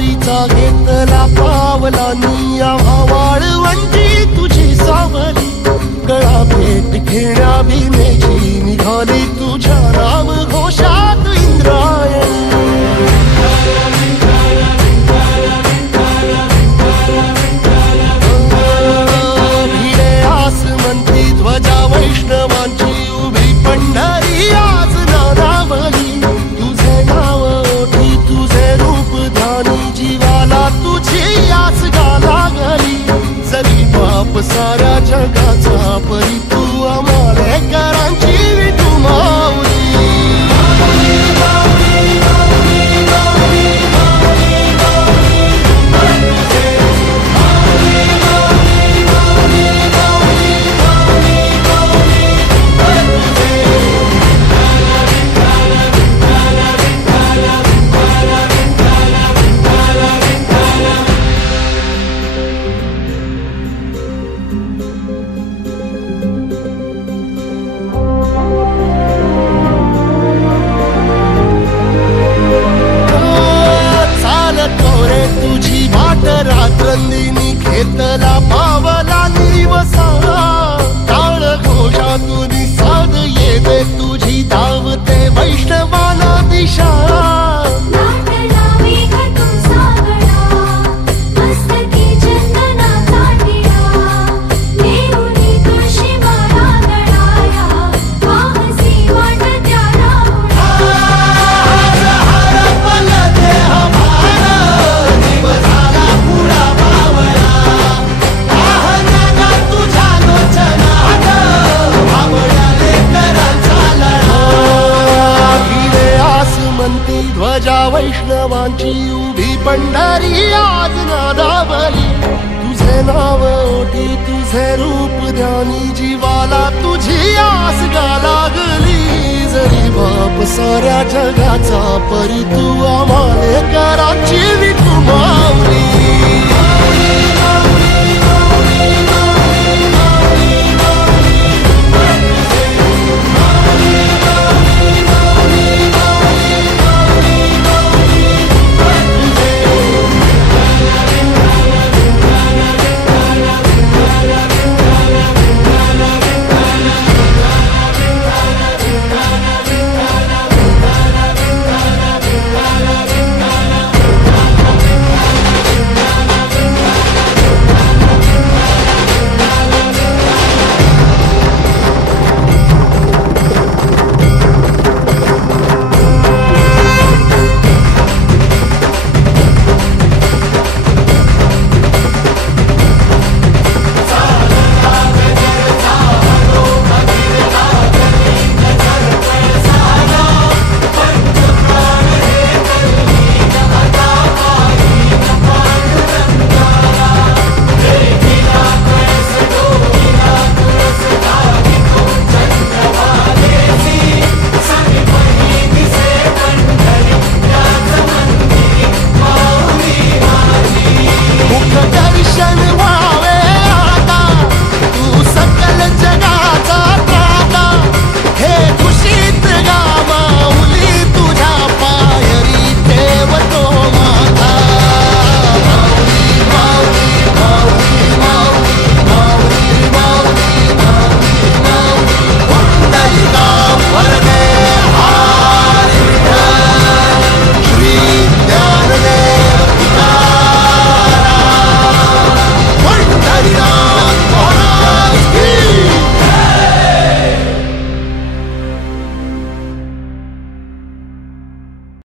वारीचा घेतला पावला निया वाळवंटी तुझी सावली गळा भेट घेण्या भीमेची निघाली तुझ्या नाम घोषात इंद्रायणी भिडे आसमंती ध्वजा वैष्णवांची उभी पंढरी आज नादावली तुझे नाव ओठी तुझे रूप ध्यानी जीवाला तुझी आस गा लागली जरी बाप साऱ्या जगाचा परी तू आमालेकरांची विठू माऊली रात्रंदिनी घेतला पावला निवसा टाळ घोषातून साध येते तुझी धावते वैष्णवाला दिशा ध्वजा वैष्णवांची उभी पंढरी आज नादावली तुझे नाव ओठी तुझे रूप ध्यानी जीवाला तुझी आस गा लागली जरी बाप साऱ्या जगाचा परी तू आमालेकरांची